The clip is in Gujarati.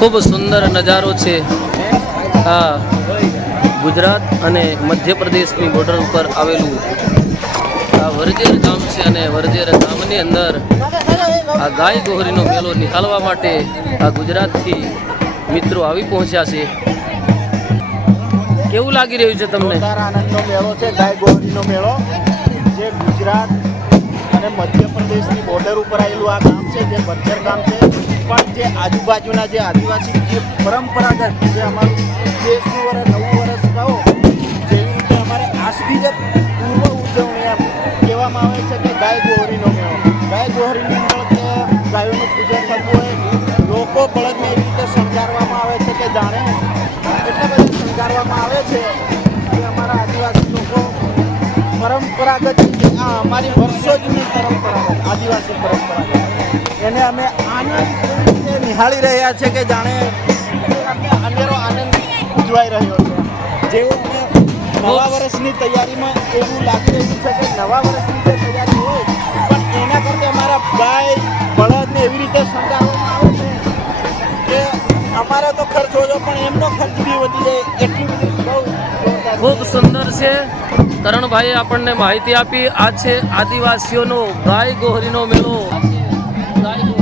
ખૂબ સુંદર નજારો છે આ ગુજરાત અને મધ્યપ્રદેશની બોર્ડર ઉપર આવેલું આ વરજેર ગામ છે અને વરજેર ગામની અંદર આ ગાય ગોહરીનો મેળો નિહાળવા માટે આ ગુજરાતથી મિત્રો આવી પહોંચ્યા છે। કેવું લાગી રહ્યું છે તમને? આનંદનો મેળો છે ગાય ગોહરીનો મેળો, જે ગુજરાત અને મધ્યપ્રદેશની બોર્ડર ઉપર આવેલું આ ગામ છે, જે વરજેર ગામ છે। પણ જે આજુબાજુના જે આદિવાસી જે પરંપરાગત જે અમારું દેશનું વર્ષ નવું વર્ષ કહો જેવી રીતે અમારે આજથી જે પૂર્વ ઉજવણી એમ કહેવામાં આવે છે કે ગાય ગોહરીનો મેળો। ગાય ગોહરીની અંદર કે ગાયોનું પૂજન થતું હોય, લોકો બળદને એવી રીતે શણગારવામાં આવે છે કે જાણે એટલા બધા શણગારવામાં આવે છે કે અમારા આદિવાસી લોકો પરંપરાગત આ અમારી વર્ષો જૂની પરંપરાગત આદિવાસી પરંપરાગત એને અમે આનંદ નિહાળી રહ્યા છે કે જાણે અનેરો આનંદ ઉજવાઈ રહ્યો છે। જેવું અમે નવા વર્ષની તૈયારીમાં એવું લાગી રહ્યું છે કે નવા વર્ષની જે તૈયારી હોય પણ એના કરતાં અમારા ગાય બળદને એવી રીતે શણગારવામાં આવે છે કે અમારો તો ખર્ચ હોય પણ એમનો ખર્ચ બી વધી જાય એટલી બધી બહુ ખૂબ સુંદર છે। કરણભાઈએ આપણને માહિતી આપી। આ છે આદિવાસીઓનો ગાય ગોહરીનો મેળો। ગાય